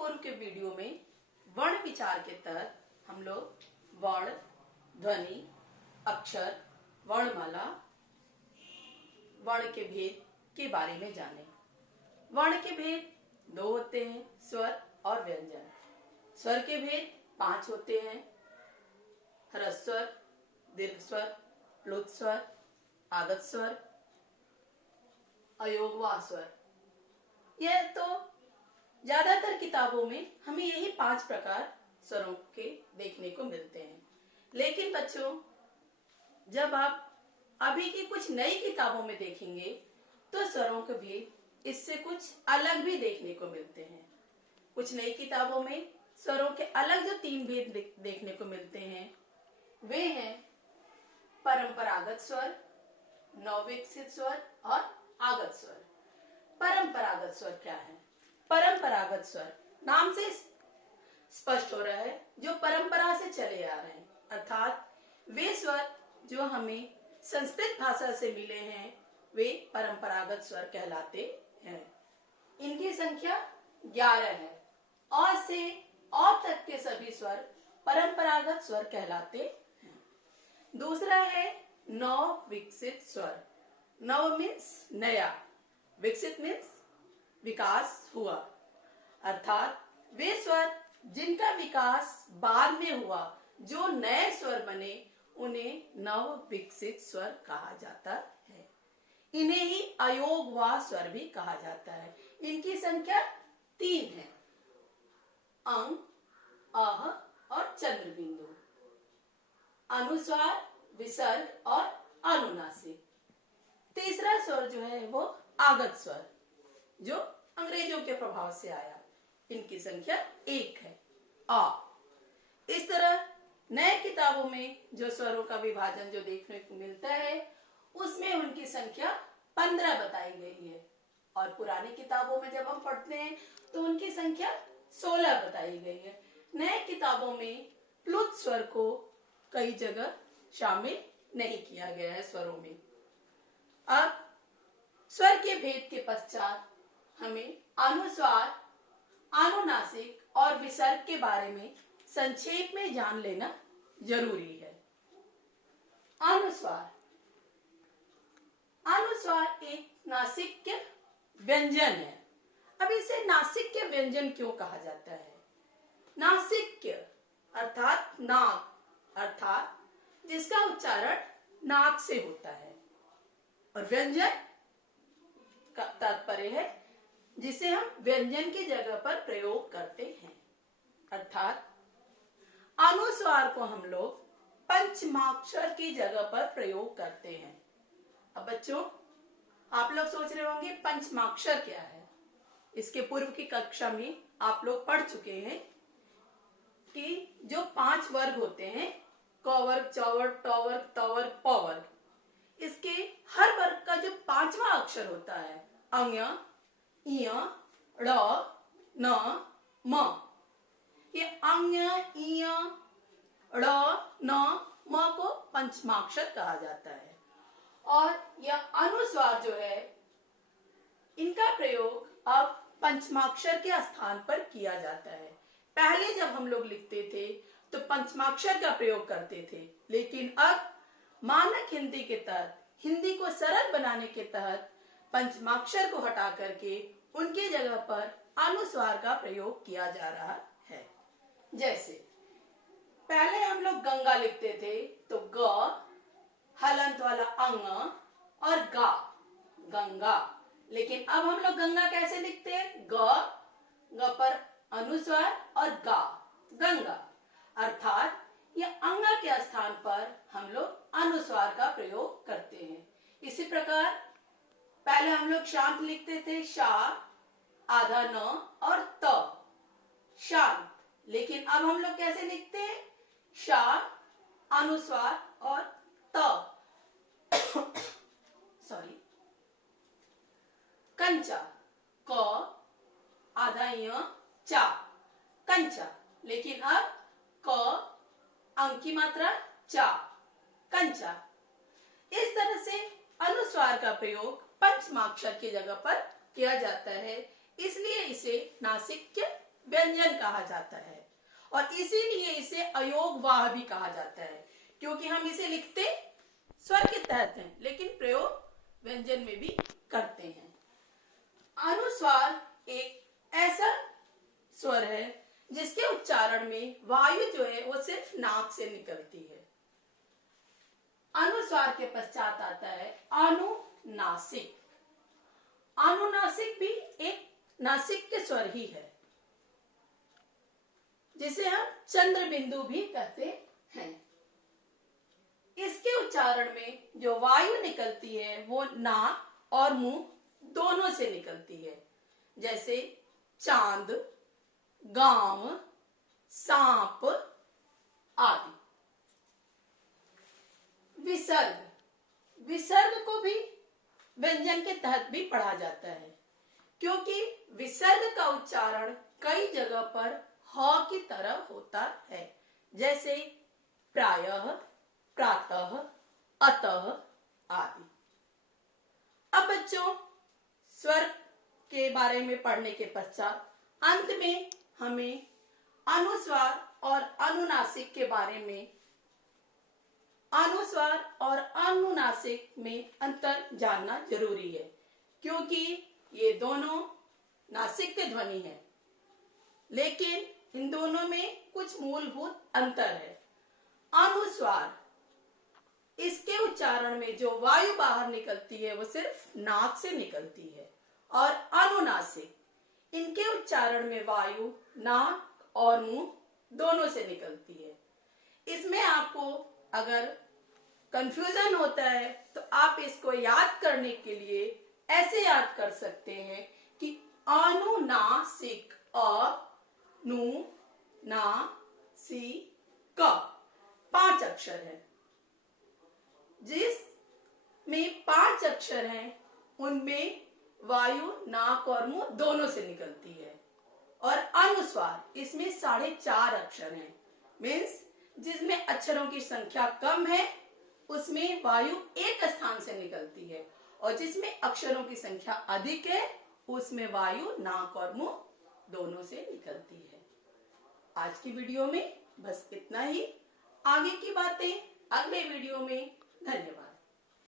पूर्व के वीडियो में वर्ण विचार के तहत हम लोग वर्ण, ध्वनि, अक्षर, वर्णमाला, वर्ण के भेद के बारे में जाने। वर्ण के भेद दो होते हैं, स्वर और व्यंजन। स्वर के भेद 5 होते हैं, ह्रस्व स्वर, दीर्घ स्वर, प्लुत स्वर, आगत स्वर, अयोगवा स्वर। यह तो ज्यादातर किताबों में हमें यही 5 प्रकार स्वरों के देखने को मिलते हैं। लेकिन बच्चों, जब आप अभी की कुछ नई किताबों में देखेंगे तो स्वरों के भेद इससे कुछ अलग भी देखने को मिलते हैं। कुछ नई किताबों में स्वरों के अलग जो 3 भेद देखने को मिलते हैं वे हैं परंपरागत स्वर, नवविकसित स्वर और आगत स्वर। परंपरागत स्वर क्या है? परंपरागत स्वर नाम से स्पष्ट हो रहा है जो परंपरा से चले आ रहे हैं, अर्थात वे स्वर जो हमें संस्कृत भाषा से मिले हैं वे परंपरागत स्वर कहलाते हैं। इनकी संख्या 11 है। अ से अ तक के सभी स्वर परंपरागत स्वर कहलाते हैं। दूसरा है नव विकसित स्वर। नव मीन्स नया, विकसित मीन्स विकास हुआ, अर्थात वे स्वर जिनका विकास बाद में हुआ, जो नए स्वर बने, उन्हें नव विकसित स्वर कहा जाता है। इन्हें ही अयोगवा स्वर भी कहा जाता है। इनकी संख्या 3 है, अंग, अह और चंद्र बिंदु, अनुस्वार, विसर्ग और अनुनासिक। तीसरा स्वर जो है वो आगत स्वर, जो अंग्रेजों के प्रभाव से आया। इनकी संख्या 1 है, आ। इस तरह नए किताबों में जो स्वरों का विभाजन जो देखने को मिलता है उसमें उनकी संख्या 15 बताई गई है, और पुरानी किताबों में जब हम पढ़ते हैं तो उनकी संख्या 16 बताई गई है। नए किताबों में प्लुत स्वर को कई जगह शामिल नहीं किया गया है स्वरों में। अब स्वर के भेद के पश्चात हमें अनुस्वार, अनुनासिक और विसर्ग के बारे में संक्षेप में जान लेना जरूरी है। अनुस्वार। अनुस्वार एक नासिक्य व्यंजन है। अब इसे नासिक्य व्यंजन क्यों कहा जाता है? नासिक्य अर्थात नाक, अर्थात जिसका उच्चारण नाक से होता है, और व्यंजन का तात्पर्य है जिसे हम व्यंजन की जगह पर प्रयोग करते हैं, अर्थात अनुस्वार को हम लोग पंचमाक्षर की जगह पर प्रयोग करते हैं। अब बच्चों, आप लोग सोच रहे होंगे पंचमाक्षर क्या है? इसके पूर्व की कक्षा में आप लोग पढ़ चुके हैं कि जो 5 वर्ग होते हैं, क वर्ग, च वर्ग, ट वर्ग, त वर्ग, प वर्ग, इसके हर वर्ग का जो 5वां अक्षर होता है, अंग, इय, ड़, न, म, ये अंग, इय, ड़, न, म को पंचमाक्षर कहा जाता है। और यह अनुस्वार जो है इनका प्रयोग अब पंचमाक्षर के स्थान पर किया जाता है। पहले जब हम लोग लिखते थे तो पंचमाक्षर का प्रयोग करते थे, लेकिन अब मानक हिंदी के तहत, हिंदी को सरल बनाने के तहत पंचमाक्षर को हटा करके उनके जगह पर अनुस्वार का प्रयोग किया जा रहा है। जैसे पहले हम लोग गंगा लिखते थे तो ग, हलंत वाला अंग और गा, गंगा। लेकिन अब हम लोग गंगा कैसे लिखते हैं? ग पर अनुस्वार और गा, गंगा, अर्थात ये अंग के स्थान पर हम लोग अनुस्वार का प्रयोग करते हैं। इसी प्रकार पहले हम लोग शांत लिखते थे, शा, आधा न और त, शांत। लेकिन अब हम लोग कैसे लिखते हैं? शा, अनुस्वार और त सॉरी, कंचा, क, आधा य, चा, कंचा। लेकिन अब क, अंक की मात्रा, चा, कंचा। इस तरह से अनुस्वार का प्रयोग पंचमाक्षर की जगह पर किया जाता है, इसलिए इसे नासिक्य व्यंजन कहा जाता है और इसीलिए इसे अयोगवाह भी कहा जाता है, क्योंकि हम इसे लिखते स्वर के तहत हैं लेकिन प्रयोग व्यंजन में भी करते हैं। अनुस्वार एक ऐसा स्वर है जिसके उच्चारण में वायु जो है वो सिर्फ नाक से निकलती है। अनुस्वार के पश्चात आता है अनुनासिक। अनुनासिक भी एक नासिक के स्वर ही है, जिसे हम चंद्र बिंदु भी कहते हैं। इसके उच्चारण में जो वायु निकलती है वो नाक और मुंह दोनों से निकलती है, जैसे चांद, गांव, सांप आदि। विसर्ग, विसर्ग को भी व्यंजन के तहत भी पढ़ा जाता है, क्योंकि विसर्ग का उच्चारण कई जगह पर ह की तरह होता है, जैसे प्रायः, प्रातः, अतः आदि। अब बच्चों, स्वर के बारे में पढ़ने के पश्चात अंत में हमें अनुस्वार और अनुनासिक के बारे में, अनुस्वार और अनुनासिक में अंतर जानना जरूरी है, क्योंकि ये दोनों नासिक के ध्वनि है, लेकिन इन दोनों में कुछ मूलभूत अंतर है। अनुस्वार, इसके उच्चारण में जो वायु बाहर निकलती है वो सिर्फ नाक से निकलती है, और अनुनासिक, इनके उच्चारण में वायु नाक और मुंह दोनों से निकलती है। इसमें आपको अगर कंफ्यूजन होता है तो आप इसको याद करने के लिए ऐसे याद कर सकते हैं कि अनुनासिक, नु ना सी क 5 अक्षर है। जिसमें 5 अक्षर हैं उनमें वायु नाक और मुंह दोनों से निकलती है, और अनुस्वार, इसमें 4.5 अक्षर हैं। मीन्स जिसमें अक्षरों की संख्या कम है उसमें वायु एक स्थान से निकलती है, और जिसमें अक्षरों की संख्या अधिक है उसमें वायु नाक और मुंह दोनों से निकलती है। आज की वीडियो में बस इतना ही। आगे की बातें अगले वीडियो में। धन्यवाद।